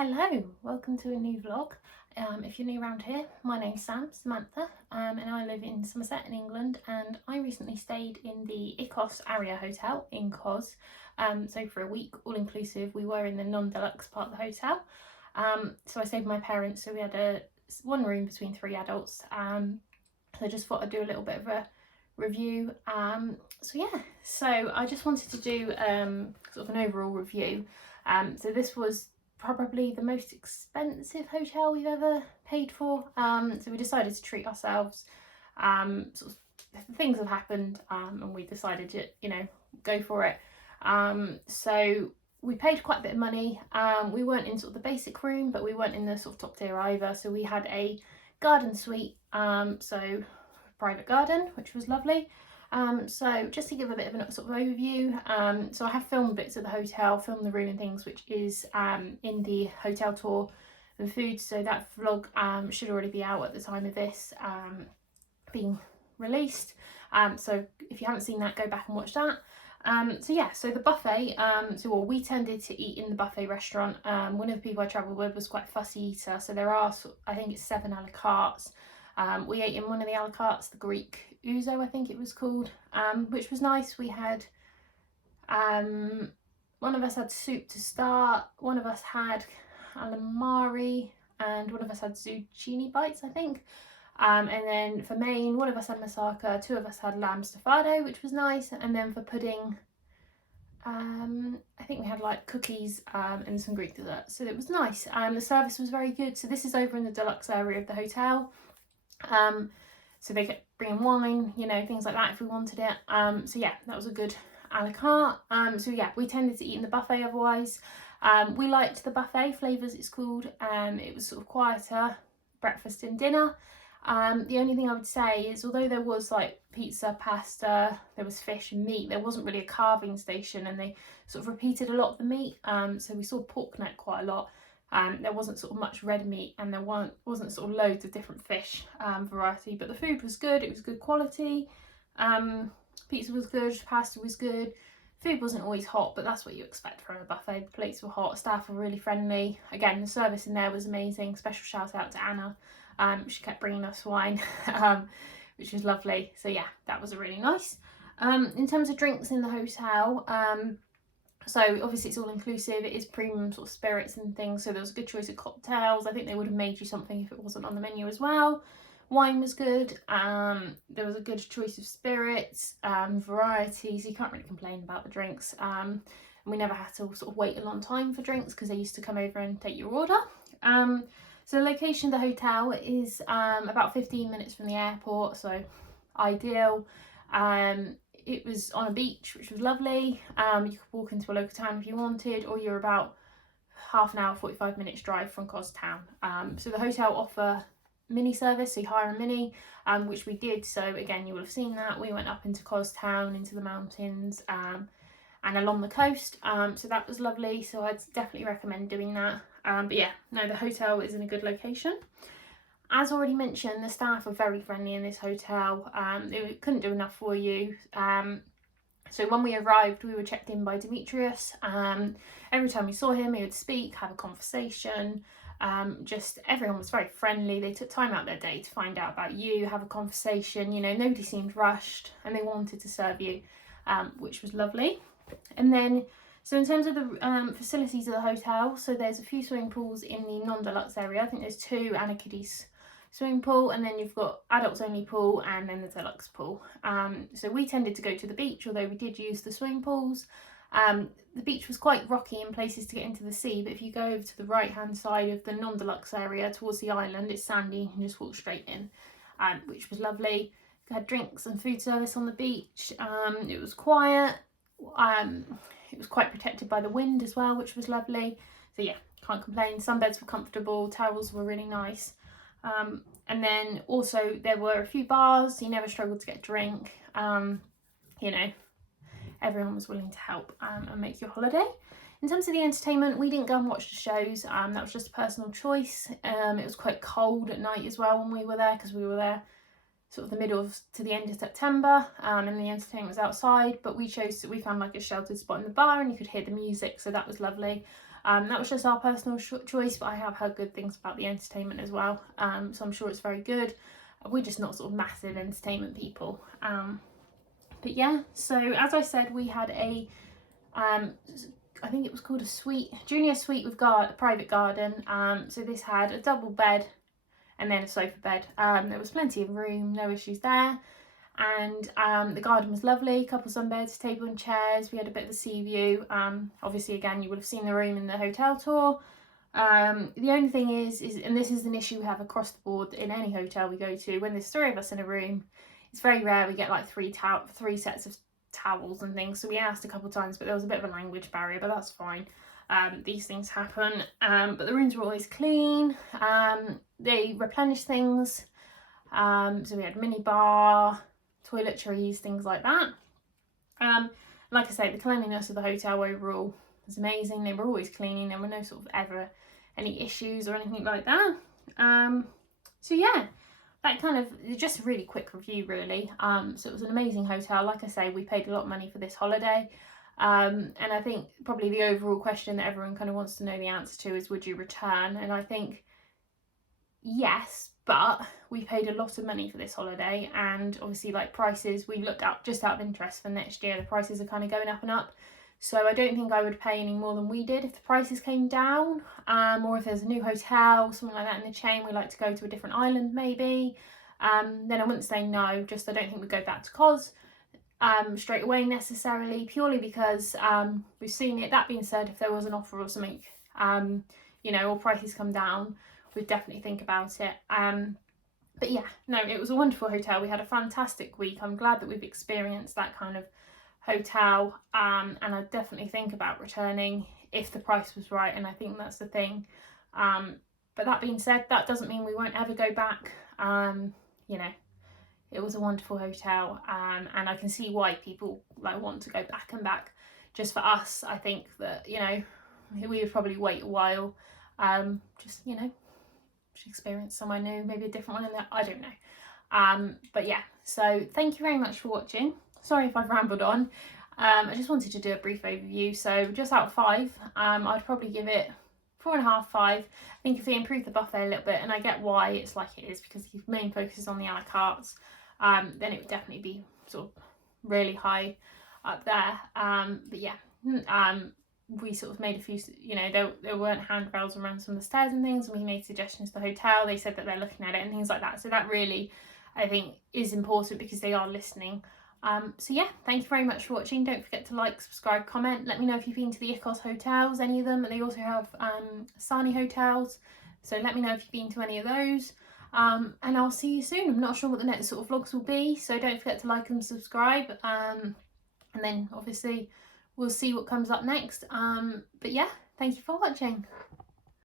Hello, welcome to a new vlog. If you're new around here, my name's Samantha, and I live in Somerset in England, and I recently stayed in the Ikos Aria hotel in Kos. So for a week, all inclusive. We were in the non-deluxe part of the hotel. So I stayed with my parents, so we had one room between three adults. So I just thought I'd do a little bit of a review. So I just wanted to do sort of an overall review. So this was probably the most expensive hotel we've ever paid for. So we decided to treat ourselves. Sort of things have happened, and we decided to, go for it. So we paid quite a bit of money. We weren't in sort of the basic room, but we weren't in the sort of top tier either. So we had a garden suite, so private garden, which was lovely. So just to give a bit of a sort of overview, so I have filmed bits of the hotel, filmed the room and things, which is in the hotel tour and food. So that vlog should already be out at the time of this being released. So if you haven't seen that, go back and watch that. So the buffet, we tended to eat in the buffet restaurant. One of the people I travelled with was quite a fussy eater, so there are, I think it's 7 a la cartes. We ate in one of the a la cartes, the Greek ouzo, I think it was called, which was nice. We had, one of us had soup to start, one of us had calamari, and one of us had zucchini bites, I think. And then for main, one of us had moussaka, 2 of us had lamb stafado, which was nice. And then for pudding, I think we had like cookies and some Greek dessert. So it was nice. The service was very good. So this is over in the deluxe area of the hotel. So they kept bringing wine, things like that if we wanted it. That was a good a la carte. We tended to eat in the buffet otherwise. We liked the buffet, flavours it's called. It was sort of quieter, breakfast and dinner. The only thing I would say is, although there was like pizza, pasta, there was fish and meat, there wasn't really a carving station, and they sort of repeated a lot of the meat. So we saw pork neck quite a lot. There wasn't sort of much red meat, and there wasn't sort of loads of different fish variety, but the food was good. It was good quality. Pizza was good, pasta was good. Food wasn't always hot, but that's what you expect from a buffet. The plates were hot, staff were really friendly. Again, the service in there was amazing. Special shout out to Anna. She kept bringing us wine, which was lovely. So yeah, that was really nice. In terms of drinks in the hotel, so obviously it's all inclusive. It is premium sort of spirits and things. So there was a good choice of cocktails. I think they would have made you something if it wasn't on the menu as well. Wine was good. There was a good choice of spirits, varieties. You can't really complain about the drinks. And we never had to sort of wait a long time for drinks because they used to come over and take your order. So the location of the hotel is about 15 minutes from the airport, so ideal. It was on a beach, which was lovely. You could walk into a local town if you wanted, or you're about half an hour, 45 minutes drive from Kos town. So the hotel offer mini service, so you hire a mini, which we did. So again, you will have seen that. We went up into Kos town, into the mountains, and along the coast. So that was lovely. So I'd definitely recommend doing that. The hotel is in a good location. As already mentioned, the staff are very friendly in this hotel. They couldn't do enough for you. So when we arrived, we were checked in by Demetrius. Every time we saw him, he would speak, have a conversation. Just everyone was very friendly. They took time out their day to find out about you, have a conversation. Nobody seemed rushed, and they wanted to serve you, which was lovely. And then, so in terms of the facilities of the hotel, so there's a few swimming pools in the non-deluxe area. I think there's 2 and a kiddies swimming pool, and then you've got adults only pool and then the deluxe pool. So we tended to go to the beach, although we did use the swimming pools. The beach was quite rocky in places to get into the sea, but if you go over to the right hand side of the non-deluxe area towards the island, it's sandy, you can just walk straight in, which was lovely. We had drinks and food service on the beach. It was quiet. It was quite protected by the wind as well, which was lovely. So yeah, can't complain. Sunbeds were comfortable, towels were really nice. And then also there were a few bars. You never struggled to get a drink. Everyone was willing to help and make your holiday. In terms of the entertainment, we didn't go and watch the shows. That was just a personal choice. It was quite cold at night as well when we were there, because we were there sort of the middle to the end of September, and the entertainment was outside, but we found like a sheltered spot in the bar and you could hear the music, so that was lovely. That was just our personal choice, but I have heard good things about the entertainment as well, so I'm sure it's very good. We're just not sort of massive entertainment people. But yeah, so as I said, we had a I think it was called a junior suite with private garden. So this had a double bed and then a sofa bed. There was plenty of room, no issues there. And the garden was lovely, a couple sunbeds, table and chairs. We had a bit of a sea view. Obviously, again, you would have seen the room in the hotel tour. The only thing is, and this is an issue we have across the board in any hotel we go to, when there's 3 of us in a room, it's very rare we get like 3 sets of towels and things. So we asked a couple of times, but there was a bit of a language barrier, but that's fine. These things happen. But the rooms were always clean. They replenish things. So we had mini bar, toiletries, things like that. Like I say, the cleanliness of the hotel overall was amazing. They were always cleaning. There were no sort of ever any issues or anything like that. So yeah, that kind of just a really quick review really. So it was an amazing hotel. Like I say, we paid a lot of money for this holiday. And I think probably the overall question that everyone kind of wants to know the answer to is, would you return? And I think yes, but we paid a lot of money for this holiday, and obviously like prices, we looked up just out of interest for next year, the prices are kind of going up and up. So I don't think I would pay any more than we did if the prices came down, or if there's a new hotel, something like that in the chain, we like to go to a different island maybe, then I wouldn't say no. Just I don't think we'd go back to Cos straight away necessarily, purely because we've seen it. That being said, if there was an offer or something, you know, or prices come down, we'd definitely think about it. But yeah, no, it was a wonderful hotel. We had a fantastic week. I'm glad that we've experienced that kind of hotel, and I definitely think about returning if the price was right, and I think that's the thing. But that being said, that doesn't mean we won't ever go back. You know, it was a wonderful hotel, and I can see why people like want to go back and back. Just for us, I think that, you know, we would probably wait a while, just, you know, to experience somewhere new, maybe a different one in there, I don't know. But yeah, so thank you very much for watching. Sorry if I've rambled on. I just wanted to do a brief overview. So just out of 5, I'd probably give it 4.5, 5. I think if they improve the buffet a little bit, and I get why it's like it is, because the main focus is on the a la cartes, then it would definitely be sort of really high up there. But yeah, we sort of made a few, you know, there weren't handrails around some of the stairs and things, and we made suggestions to the hotel. They said that they're looking at it and things like that. So that really, I think, is important because they are listening. So yeah, thank you very much for watching. Don't forget to like, subscribe, comment. Let me know if you've been to the Ikos hotels, any of them. They also have Sani hotels, so let me know if you've been to any of those. And I'll see you soon. I'm not sure what the next sort of vlogs will be, so don't forget to like and subscribe. And then obviously we'll see what comes up next. But yeah, thank you for watching.